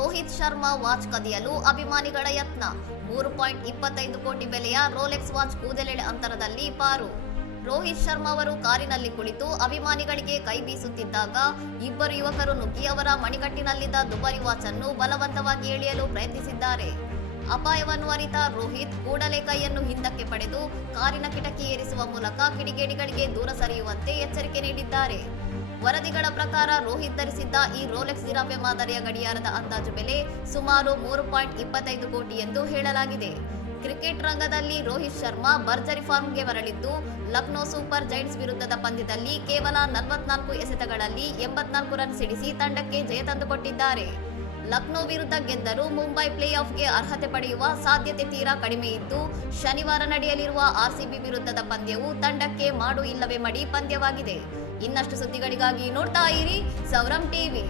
Rohit Sharma watch ಕದಿಯಲು ಅಭಿಮಾನಿಗಳ ಯತ್ನ. 3.25 ಕೋಟಿ ಬೆಲೆಯ ರೋಲೆಕ್ಸ್ ವಾಚ್ ಕೂದಲೆಳೆ ಅಂತರದಲ್ಲಿ ಪಾರು. ರೋಹಿತ್ ಶರ್ಮಾ ಅವರು ಕಾರಿನಲ್ಲಿ ಕುಳಿತು ಅಭಿಮಾನಿಗಳಿಗೆ ಕೈ ಬೀಸುತ್ತಿದ್ದಾಗ ಇಬ್ಬರು ಯುವಕರು ನುಗ್ಗಿ ಅವರ ಮಣಿಕಟ್ಟಿನಲ್ಲಿದ್ದ ದುಬಾರಿ ವಾಚ್ ಅನ್ನು ಬಲವಂತವಾಗಿ ಎಳೆಯಲು ಪ್ರಯತ್ನಿಸಿದ್ದಾರೆ. ಅಪಾಯವನ್ನು ಅರಿತ ರೋಹಿತ್ ಕೂಡಲೇ ಕೈಯನ್ನು ಹಿಂದಕ್ಕೆ ಪಡೆದು ಕಾರಿನ ಕಿಟಕಿ ಏರಿಸುವ ಮೂಲಕ ಕಿಡಿಗೇಡಿಗಳಿಗೆ ದೂರ ಸರಿಯುವಂತೆ ಎಚ್ಚರಿಕೆ ನೀಡಿದ್ದಾರೆ. ವರದಿಗಳ ಪ್ರಕಾರ ರೋಹಿತ್ ಧರಿಸಿದ್ದ ಈ ರೋಲೆಕ್ಸ್ ಜಿರಾಫೆ ಮಾದರಿಯ ಗಡಿಯಾರದ ಅಂದಾಜು ಬೆಲೆ ಸುಮಾರು 3.25 ಕೋಟಿ ಎಂದು ಹೇಳಲಾಗಿದೆ. ಕ್ರಿಕೆಟ್ ರಂಗದಲ್ಲಿ ರೋಹಿತ್ ಶರ್ಮಾ ಭರ್ಜರಿ ಫಾರ್ಮ್ಗೆ ಮರಳಿದ್ದು, ಲಕ್ನೋ ಸೂಪರ್ ಜೈಂಟ್ಸ್ ವಿರುದ್ಧದ ಪಂದ್ಯದಲ್ಲಿ ಕೇವಲ 44 ಎಸೆತಗಳಲ್ಲಿ 84 ರನ್ ಸಿಡಿಸಿ ತಂಡಕ್ಕೆ ಜಯ ತಂದುಕೊಟ್ಟಿದ್ದಾರೆ. ಲಕ್ನೋ ವಿರುದ್ಧ ಗೆದ್ದರೂ ಮುಂಬೈ ಪ್ಲೇ ಆಫ್ಗೆ ಅರ್ಹತೆ ಪಡೆಯುವ ಸಾಧ್ಯತೆ ತೀರಾ ಕಡಿಮೆ ಇದ್ದು, ಶನಿವಾರ ನಡೆಯಲಿರುವ ಆರ್ಸಿಬಿ ವಿರುದ್ಧದ ಪಂದ್ಯವು ತಂಡಕ್ಕೆ ಮಾಡು ಇಲ್ಲವೇ ಮಡಿ ಪಂದ್ಯವಾಗಿದೆ. ಇನ್ನಷ್ಟು ಸುದ್ದಿಗಳಿಗಾಗಿ ನೋಡ್ತಾ ಇರಿ ಸೌರಂ ಟಿವಿ.